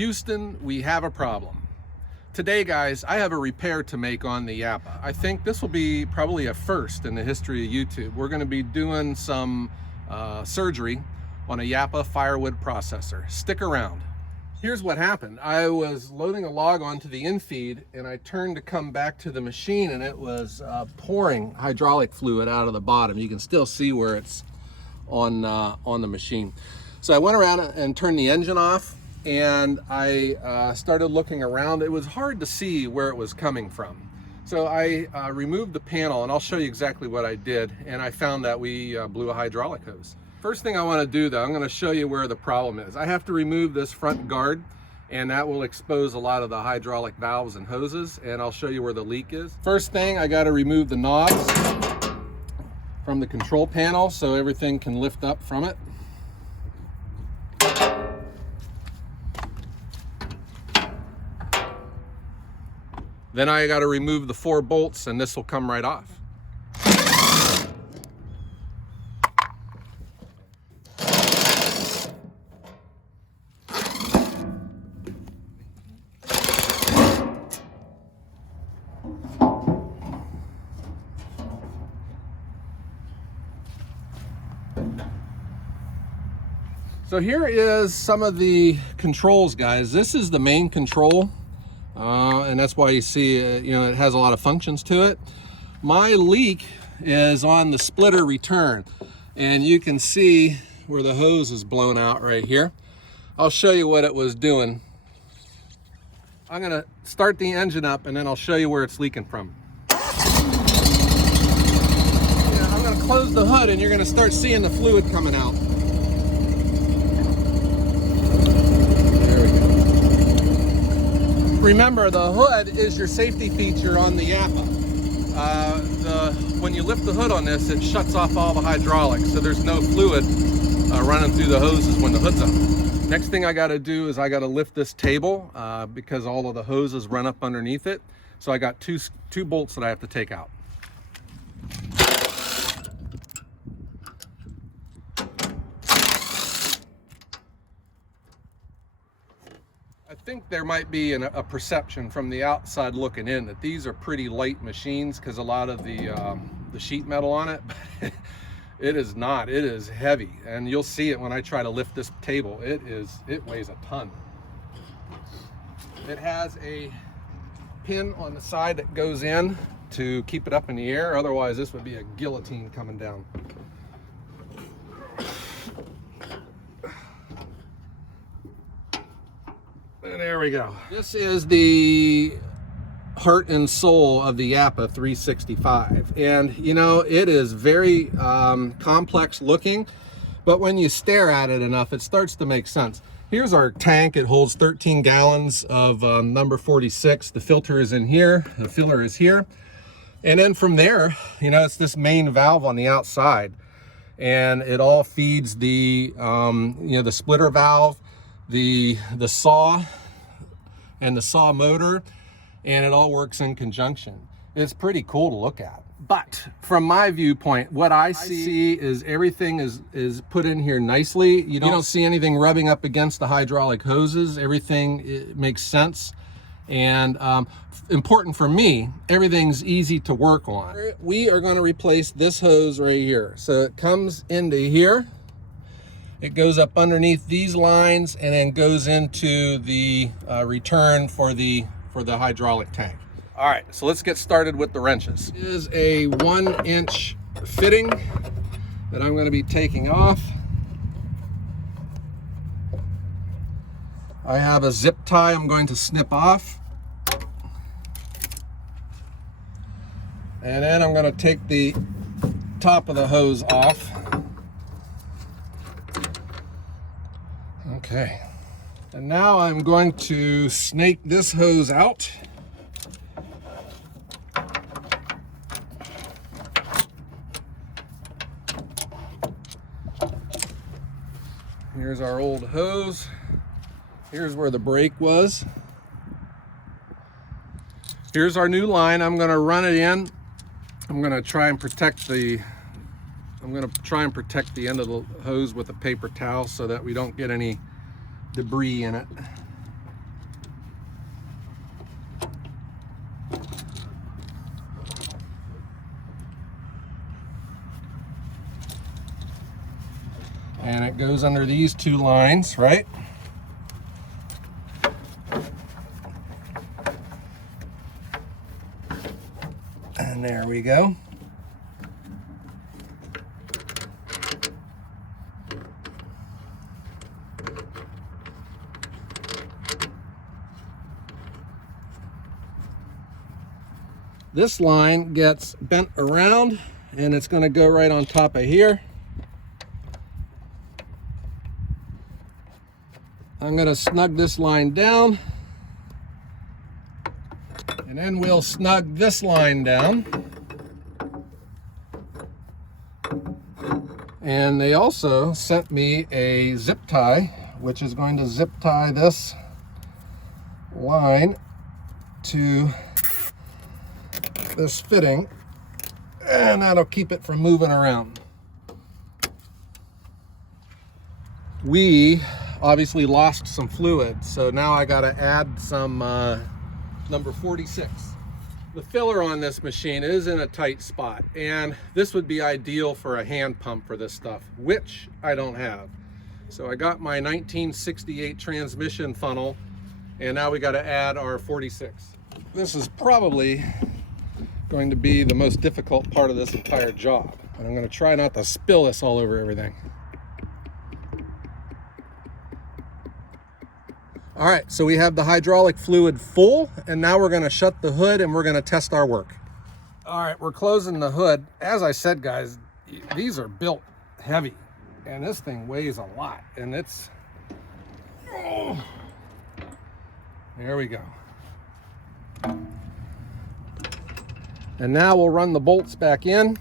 Houston, we have a problem. Today, guys, I have a repair to make on the Japa. I think this will be probably a first in the history of YouTube. We're going to be doing some surgery on a Japa Firewood processor. Stick around. Here's what happened. I was loading a log onto the infeed and I turned to come back to the machine and it was pouring hydraulic fluid out of the bottom. You can still see where it's on the machine. So I went around and turned the engine off and I started looking around. It was hard to see where it was coming from. So I removed the panel, and I'll show you exactly what I did, and I found that we blew a hydraulic hose. First thing I want to do though, I'm going to show you where the problem is. I have to remove this front guard, and that will expose a lot of the hydraulic valves and hoses, and I'll show you where the leak is. First thing, I got to remove the knobs from the control panel so everything can lift up from it. Then I got to remove the 4 bolts, and this will come right off. So here is some of the controls, guys. This is the main control. And that's why you see, it has a lot of functions to it. My leak is on the splitter return, and you can see where the hose is blown out right here. I'll show you what it was doing. I'm gonna start the engine up and then I'll show you where it's leaking from. I'm gonna close the hood and you're gonna start seeing the fluid coming out. Remember, the hood is your safety feature on the Japa. When you lift the hood on this, it shuts off all the hydraulics, so there's no fluid running through the hoses when the hood's up. Next thing I got to do is I got to lift this table because all of the hoses run up underneath it. So I got two bolts that I have to take out. I think there might be a perception from the outside looking in that these are pretty light machines because a lot of the sheet metal on it, but it is not. It is heavy, and you'll see it when I try to lift this table. It weighs a ton. It has a pin on the side that goes in to keep it up in the air. Otherwise, this would be a guillotine coming down. There we go. This is the heart and soul of the Japa 365, and it is very complex looking, but when you stare at it enough, it starts to make sense. Here's our tank. It holds 13 gallons of number 46. The filter is in here, the filler is here, and then from there, it's this main valve on the outside, and it all feeds the the splitter valve, the saw and the saw motor, and it all works in conjunction. It's pretty cool to look at. But from my viewpoint, what I see is everything is put in here nicely. You don't see anything rubbing up against the hydraulic hoses. Everything makes sense. And important for me, everything's easy to work on. We are gonna replace this hose right here. So it comes into here. It goes up underneath these lines and then goes into the return for the hydraulic tank. All right, so let's get started with the wrenches. This is a 1-inch fitting that I'm going to be taking off. I have a zip tie I'm going to snip off. And then I'm going to take the top of the hose off. Okay, and now I'm going to snake this hose out. Here's our old hose. Here's where the break was. Here's our new line. I'm going to run it in. I'm going to try and protect the end of the hose with a paper towel so that we don't get any debris in it. And it goes under these two lines, right? And there we go. This line gets bent around and it's going to go right on top of here. I'm going to snug this line down, and then we'll snug this line down. And they also sent me a zip tie, which is going to zip tie this line to this fitting, and that'll keep it from moving around. We obviously lost some fluid, so now I got to add some number 46. The filler on this machine is in a tight spot, and this would be ideal for a hand pump for this stuff, which I don't have. So I got my 1968 transmission funnel, and now we got to add our 46. This is probably going to be the most difficult part of this entire job, and I'm going to try not to spill this all over everything. All right, so we have the hydraulic fluid full, and now we're going to shut the hood and we're going to test our work. All right, we're closing the hood. As I said, guys, these are built heavy, and this thing weighs a lot, and it's, oh, there we go. And now we'll run the bolts back in.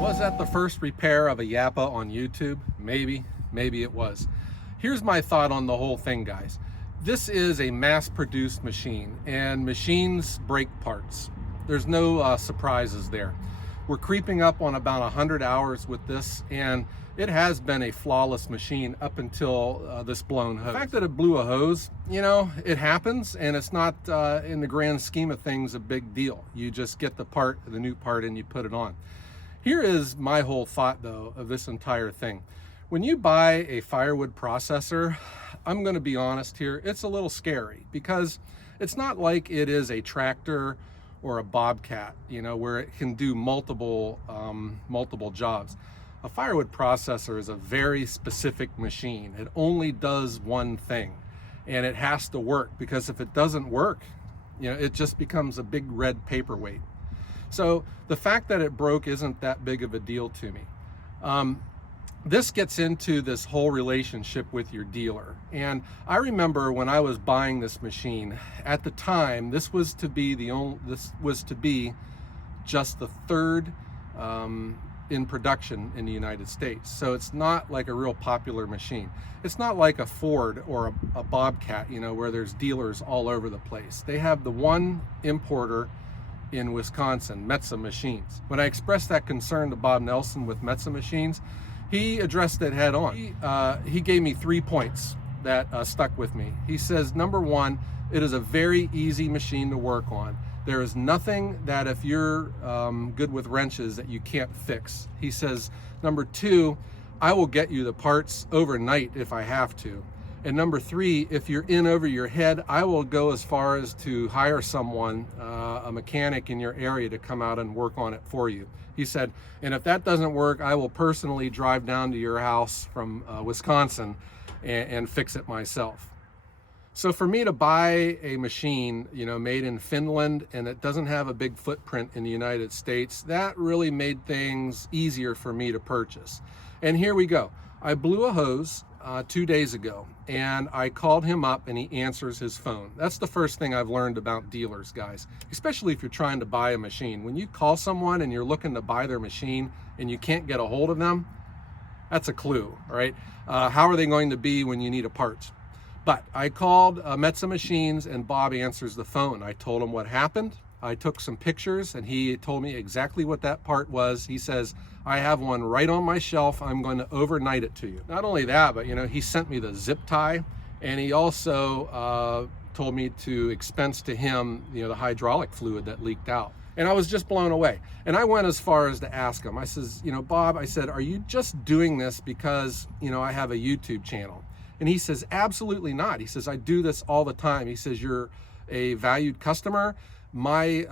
Was that the first repair of a Japa on YouTube? Maybe it was. Here's my thought on the whole thing, guys. This is a mass-produced machine, and machines break parts. There's no surprises there. We're creeping up on about 100 hours with this, and it has been a flawless machine up until this blown hose. The fact that it blew a hose, you know, it happens, and it's not, in the grand scheme of things, a big deal. You just get the part, the new part, and you put it on. Here is my whole thought, though, of this entire thing. When you buy a Firewood processor, I'm going to be honest here, it's a little scary, because it's not like it is a tractor or a Bobcat, you know, where it can do multiple jobs. A Firewood processor is a very specific machine. It only does one thing, and it has to work, because if it doesn't work, you know, it just becomes a big red paperweight. So the fact that it broke isn't that big of a deal to me. This gets into this whole relationship with your dealer. And I remember when I was buying this machine, at the time, this was to be just the third in production in the United States. So it's not like a real popular machine. It's not like a Ford or a Bobcat, you know, where there's dealers all over the place. They have the one importer in Wisconsin, Meta Machines. When I expressed that concern to Bob Nelson with Meta Machines, he addressed it head on. He gave me 3 points that stuck with me. He says, number one, it is a very easy machine to work on. There is nothing that if you're good with wrenches that you can't fix. He says, number two, I will get you the parts overnight if I have to. And number three, if you're in over your head, I will go as far as to hire someone, a mechanic in your area, to come out and work on it for you. He said, and if that doesn't work, I will personally drive down to your house from Wisconsin and fix it myself. So for me to buy a machine, made in Finland, and it doesn't have a big footprint in the United States, that really made things easier for me to purchase. And here we go. I blew a hose 2 days ago, and I called him up and he answers his phone. That's the first thing I've learned about dealers, guys, especially if you're trying to buy a machine. When you call someone and you're looking to buy their machine and you can't get a hold of them, that's a clue, all right? How are they going to be when you need a part? But I called Meta Machines and Bob answers the phone. I told him what happened. I took some pictures and he told me exactly what that part was. He says, I have one right on my shelf. I'm going to overnight it to you. Not only that, but he sent me the zip tie, and he also told me to expense to him, the hydraulic fluid that leaked out. And I was just blown away. And I went as far as to ask him, I says, Bob, I said, are you just doing this because, I have a YouTube channel? And he says, absolutely not. He says, I do this all the time. He says, you're a valued customer. My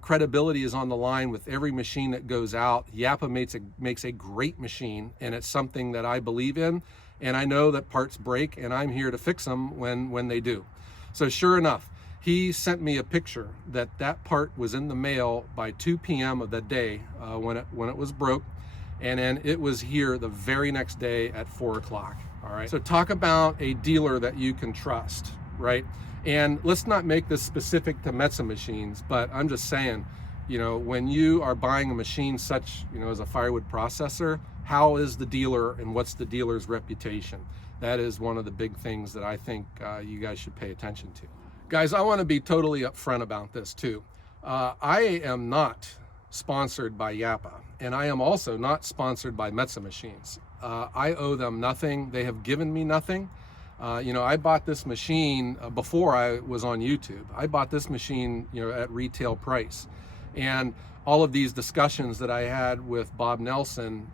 credibility is on the line with every machine that goes out. Japa makes a great machine, and it's something that I believe in. And I know that parts break, and I'm here to fix them when they do. So sure enough, he sent me a picture that part was in the mail by 2 p.m. of that day when it was broke. And then it was here the very next day at 4 o'clock. All right. So talk about a dealer that you can trust, right? And let's not make this specific to Meta Machines, but I'm just saying, when you are buying a machine such, as a Firewood processor, how is the dealer and what's the dealer's reputation? That is one of the big things that I think you guys should pay attention to. Guys, I want to be totally upfront about this too. I am not sponsored by Japa, and I am also not sponsored by Meta Machines. I owe them nothing. They have given me nothing. I bought this machine before I was on YouTube. I bought this machine, at retail price. And all of these discussions that I had with Bob Nelson,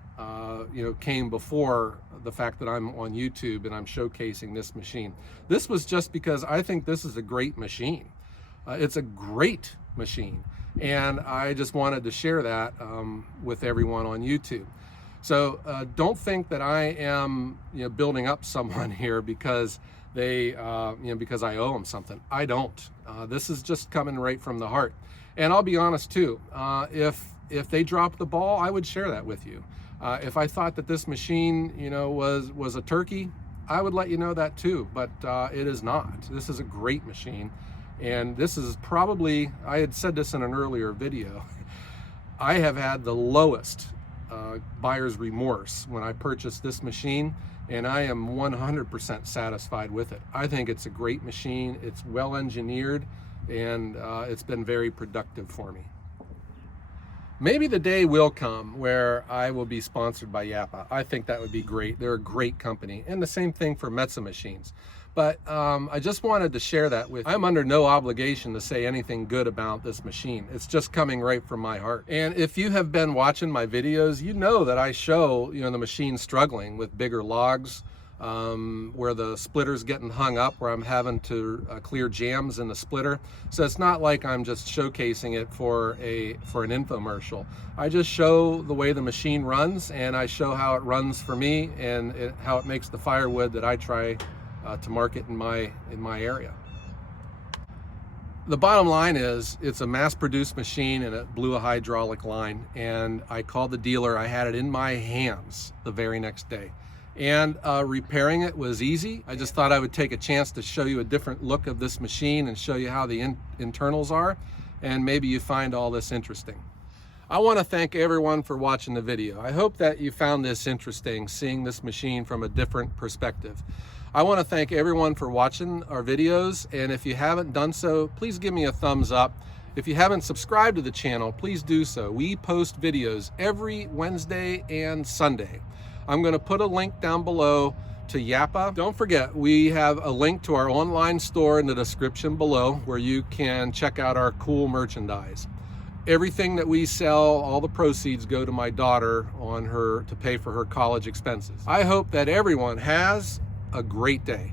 came before the fact that I'm on YouTube and I'm showcasing this machine. This was just because I think this is a great machine. It's a great machine. And I just wanted to share that with everyone on YouTube. So don't think that I am, building up someone here because they, because I owe them something. I don't. This is just coming right from the heart. And I'll be honest too. If they dropped the ball, I would share that with you. If I thought that this machine, was a turkey, I would let you know that too. But it is not. This is a great machine, and this is probably, I had said this in an earlier video, I have had the lowest buyer's remorse when I purchased this machine, and I am 100% satisfied with it. I think it's a great machine. It's well engineered, and it's been very productive for me. Maybe the day will come where I will be sponsored by Japa. I think that would be great. They're a great company, and the same thing for Meta Machines. But I just wanted to share that with you. I'm under no obligation to say anything good about this machine. It's just coming right from my heart. And if you have been watching my videos, you know that I show, the machine struggling with bigger logs, where the splitter's getting hung up, where I'm having to clear jams in the splitter. So it's not like I'm just showcasing it for an infomercial. I just show the way the machine runs, and I show how it runs for me, and how it makes the firewood that I try to market in my area. The bottom line is, it's a mass-produced machine, and it blew a hydraulic line, and I called the dealer. I had it in my hands the very next day, and repairing it was easy. I just thought I would take a chance to show you a different look of this machine and show you how the internals are, and maybe you find all this interesting. I want to thank everyone for watching the video. I hope that you found this interesting, seeing this machine from a different perspective. I want to thank everyone for watching our videos, and if you haven't done so, please give me a thumbs up. If you haven't subscribed to the channel, please do so. We post videos every Wednesday and Sunday. I'm going to put a link down below to Japa. Don't forget, we have a link to our online store in the description below, where you can check out our cool merchandise. Everything that we sell, all the proceeds go to my daughter to pay for her college expenses. I hope that everyone has a great day.